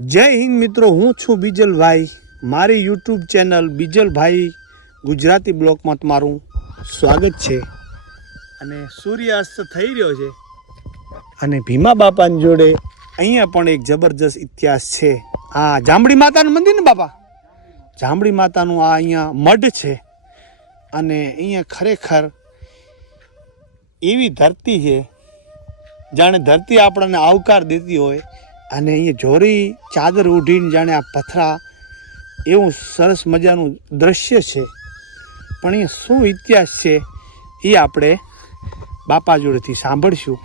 જય હિન્દ મિત્રો, હું છું બીજલભાઈ. મારી યુટ્યુબ ચેનલ બીજલભાઈ ગુજરાતી બ્લોકમાં તમારું સ્વાગત છે. અને સૂર્યાસ્ત થઈ રહ્યો છે. અને ભીમા બાપાની જોડે અહીંયા પણ એક જબરજસ્ત ઇતિહાસ છે. આ જાંબડી માતાનું મંદિર ને બાપા? જાંબડી માતાનું આ અહીંયા મઢ છે. અને અહીંયા ખરેખર એવી ધરતી છે. જાણે ધરતી આપણને આવકાર દેતી હોય અને અહીંયા જોરી ચાદર ઉઢીને જાણે આ પથરા એવું સરસ મજાનું દ્રશ્ય છે. પણ અહીંયા શું ઇતિહાસ છે એ આપણે બાપા જોડેથી સાંભળશું.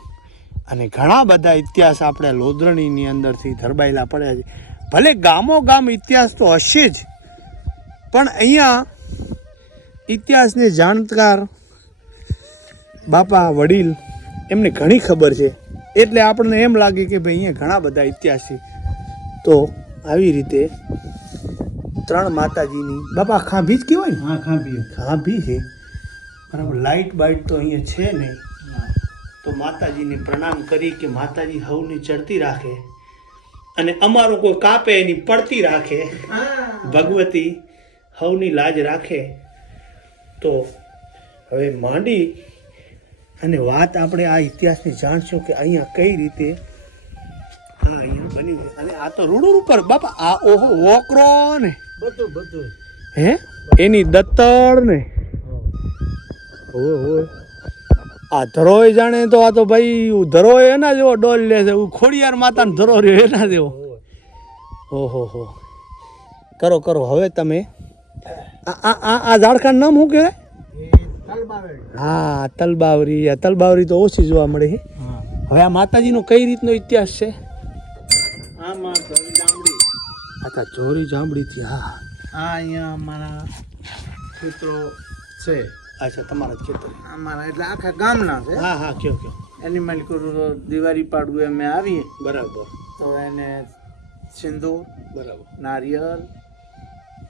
અને ઘણા બધા ઇતિહાસ આપણે લોધરણીની અંદરથી ધરબાયેલા પડ્યા છે. ભલે ગામો ગામ ઇતિહાસ તો હશે જ, પણ અહીંયા ઇતિહાસને જાણકાર બાપા, વડીલ, એમને ઘણી ખબર છે. એટલે આપણને એમ લાગે કે ભાઈ અહીંયા ઘણા બધા ઇતિહાસ છે. તો આવી રીતે ત્રણ માતાજીની બાપા ખાંભી જ કહેવાય ને? હા ખાંભી. ખાંભી છે. બરાબર લાઇટ બાઇટ તો અહીંયા છે નહીં તો માતાજીને પ્રણામ કરી કે માતાજી હવની ચડતી રાખે અને અમારું કોઈ કાપે એની પડતી રાખે. ભગવતી હવની લાજ રાખે. તો હવે માંડી અને વાત આપણે આ ઇતિહાસની જાણશું કે અહીંયા કઈ રીતે આ અહીંયા બની છે અને આ તો રૂડુર ઉપર બાપા આ ઓહો ઓકરો ને. બધું બધું. હે? એની દત્તળ ને. ઓય ઓય આ ધરોય જાણે તો આ તો ભાઈ ધરોય એના જેવો ડોલ લે છે ખોડિયાર માતાનો ધરો રહ્યો એના જેવો. ઓહો હો. કરો કરો હવે તમે આ આ આ ઝાડખાનું નામ શું કહેવાય? હા તલબાવરી. આ તલબાવરી તો ઓછી જોવા મળે છે. હવે આ માતાજીનો કઈ રીતનો ઇતિહાસ છે? જાંબડી. ચોરી જાંબડીથી હા. આ અહીંયા અમારા ખેતરો છે. અચ્છા તમારા ખેતર અમારા એટલે આખા ગામના છે. હા હા કયો કયો. એની કરું દિવાળી પાડવું અમે આવીએ. બરાબર. તો એને સિંદૂર બરાબર. નારિયેળ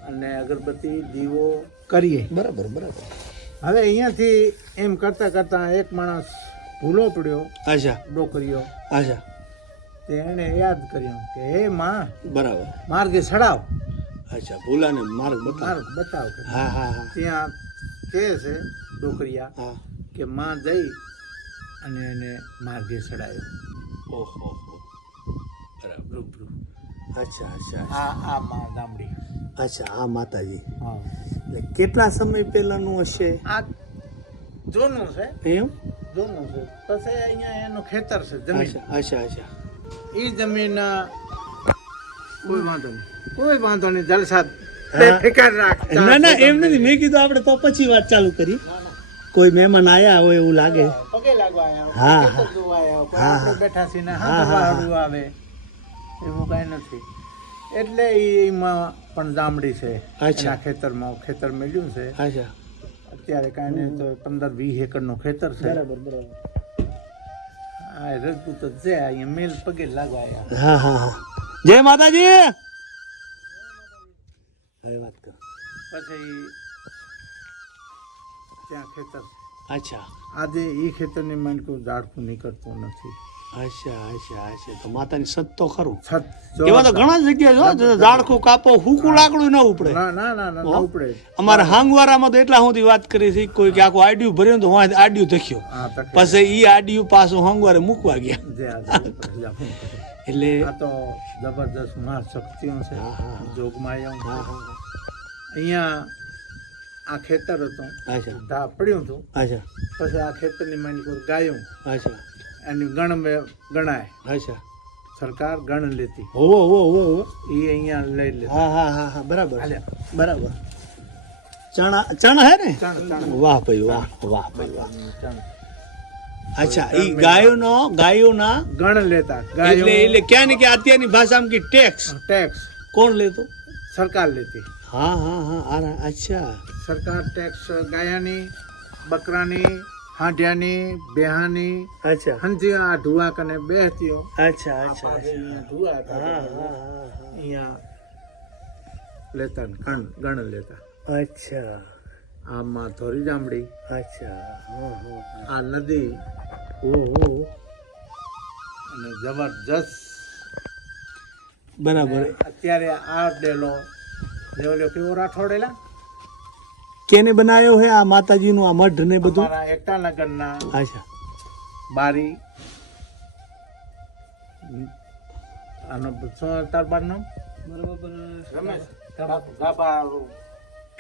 અને અગરબત્તી દીવો કરીએ. બરાબર બરાબર. હવે અહીંયાથી એમ કરતા કરતા એક માણસ ભૂલો પડ્યો અચ્છા ડોકરીઓ. અચ્છા તે એને યાદ કર્યો કે હે માં બરાબર. માર્ગે ચડાવ. અચ્છા ભૂલાને માર્ગ બતાવ. માર્ગ બતાવ હા હા હા. ત્યાં કહે છે ડોકરિયા હા. કે માં જઈ અને એને માર્ગે સડાયો ઓહો હો. બરાબર. રૂબરૂ. અચ્છા અચ્છા. આ આ માં ગામડી. અચ્છા આ માતાજી. હા. કેટલા સમય પહેલાનું હશે? આ જૂનું છે? એમ? જૂનું છે. પછી અહીંયા એનું ખેતર છે જમીન. અચ્છા અચ્છા એ જમીન કોઈ વાંધો નહીં. કોઈ વાંધો નહીં જલસા ના ના એમ નથી. મેં કીધું આપણે તો પછી વાત ચાલુ કરી. કોઈ મહેમાન આયા હોય એવું લાગે. પગે લાગવા હા, હા. બેઠા છીએ ને હા, હા હા, આવે. એવું કાંઈ નથી. એટલે એમાં પણ જામડી છે. એના ખેતરમાં ખેતર મેળ્યું છે. અત્યારે કાંઈ નહીં તો પંદર વીસ એકરનું ખેતર છે. બરાબર બરાબર. આ રજપૂત જ છે અહીંયા મેલ પગે લાગવા હા હા હા. જય માતાજી! હવે વાત કરો. પછી ત્યાં ખેતર. અચ્છા. આજે એ ખેતરની માનકું ઝાડકું નીકળતું નથી. અચ્છા અચ્છા અચ્છા તો માતાની સત તો ખરું. એવા તો ઘણા જગ્યાએ જો ઝાડખું કાપો હુકું લાકડું ન ઉપડે. ના ના ના ના ના ઉપડે. અમારે હાંગવારામાં તો એટલા સુધી વાત કરી કોઈ કે આખું આડિયું ભર્યું તો હું આડિયું દેખ્યો. પછી એ આડિયું પાછું હાંગવારે મૂકવા ગયા. એટલે આ તો જબરદસ્ત મહા શક્તિઓ છે. જોગમાયા અહીંયા આ ખેતર હતું. અચ્છા. ધા પડ્યું હતું પછી આ ખેતરની માની ગાયું. અચ્છા. એની ગણ મે- ગણાય. અચ્છા. સરકાર ગણ લેતી. હોવો હોવો હોવો હોવો. એ અહીંયા લઈ લે હા હા હા હા બરાબર. બરાબર. ચણા ચણા હે ને. વાહ ભાઈ વાહ વાહ ભાઈ વાહ. અચ્છા એ ગાયોનો ગાયોના ગણ લેતા. એટલે એટલે ક્યાં ને કે અત્યારની ભાષામાં કે ટેક્સ? ટેક્સ. કોણ લેતો? સરકાર લેતી. હા હા હા અચ્છા. સરકાર ટેક્સ ગાયાની બકરાની હાંઢિયાની બેહાની અચ્છા. હંધી આ ધુઆ કને બેહતીઓ અચ્છા અચ્છા ધુઆ અચ્છા. અહીંયા લેતા ગણ ગણ લેતા. અચ્છા. આમાં ધોરી જામડી અચ્છા. હા હા હા. આ નદી. ઓહો અને જબરજસ્ત. બરાબર. અત્યારે આ ડેલો દેવલ્યો કેવો રાઠોડેલા? કેને બનાવ્યો હે આ માતાજીનું આ મઢ ને બધું? અમારા એકતા નગરના અચ્છા. બારી. આનો શું તાર બાર નામ રમેશ. ગાબા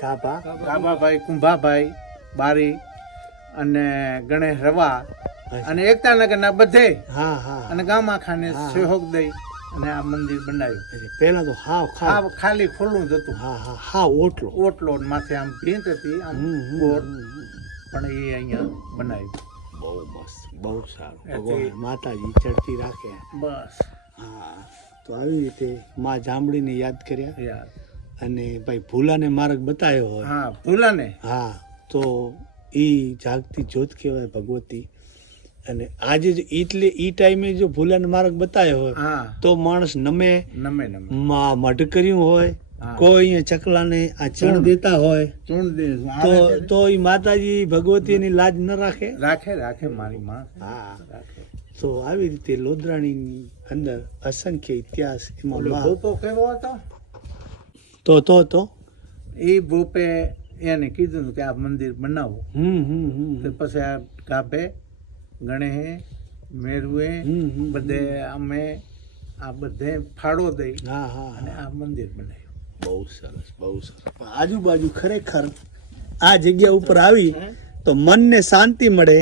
કાપા ગાબાભાઈ કુંભાભાઈ બારી અને ગણેશ રવા અને એકતા નગરના બધે હા હા અને ગામ આખાને હા. સહયોગ દઈ અને આ મંદિર બનાવ્યું. પેલા તો હાવ હાવ ખાલી ખુલ્લું જ હતું. હા હા હા ઓટલો. ઓટલો માથે આમ ભીંત હતી આમ ગોળ. પણ એ અહીંયા બનાવ્યું. બહુ મસ્ત બહુ સારું. ભગવાન માતાજી ચડતી રાખે. બસ. હા તો આવી રીતે માં જામડીને યાદ કર્યા. યાર અને ભાઈ ભૂલાને માર્ગ બતાવ્યો હોય. હા ભૂલાને. હા તો એ જાગતી જ્યોત કહેવાય ભગવતી. અને આજે જ એટલે ઈ ટાઈમે જો ભૂલાનો માર્ગ બતાવ્યો હોય તો માણસ નમે નમે નમે. માં મઢ કર્યું હોય કોઈ ચકલાને આ ચણ. દેતા હોય તો? તો એ માતાજી ભગવતીની લાજ ન રાખે? રાખે રાખે મારી માં. હા. રાખે. તો આવી રીતે લોદરાણીની અંદર અસંખ્ય ઇતિહાસ એમાં કેવો હતો? તો તો તો. એ ભૂપે એને કીધું કે આ મંદિર બનાવો. હમ હમ હમ. પછી આ ગાભે ગણેહે મેરુએ હમ હમ. બધે અમે આ બધે ફાળો દઈ હા હા અને આ મંદિર બનાવ્યું. બહુ સરસ બહુ સરસ. પણ આજુબાજુ ખરેખર આ જગ્યા ઉપર આવી તો મનને શાંતિ મળે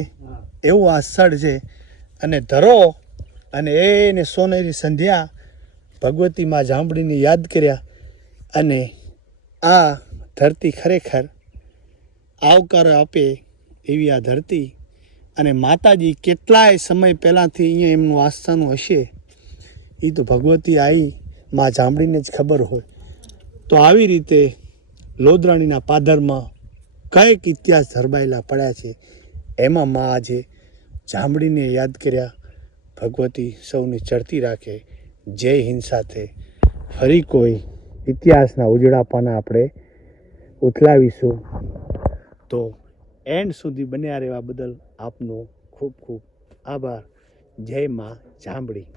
એવું આ સ્થળ છે. અને ધરો અને એને સોનેરી સંધ્યા ભગવતી માં જાંબડીને યાદ કર્યા અને આ ધરતી ખરેખર આવકાર આપે એવી આ ધરતી અને માતાજી કેટલાય સમય પહેલાંથી અહીંયા એમનું આસ્થાનું હશે એ તો ભગવતી આવી માં જાંભળીને જ ખબર હોય. તો આવી રીતે લોદરાણીના પાદરમાં કંઈક ઇતિહાસ ધરબાયેલા પડ્યા છે. એમાં માં આજે જાંબડીને યાદ કર્યા. ભગવતી સૌને ચડતી રાખે. જય હિન્દ સાથે ફરી કોઈ ઇતિહાસના ઉજળા પાના આપણે ઉથલાવીશું. તો એન્ડ સુધી બન્યા રહેવા બદલ આપનો ખૂબ ખૂબ આભાર. જય માં જાંબડી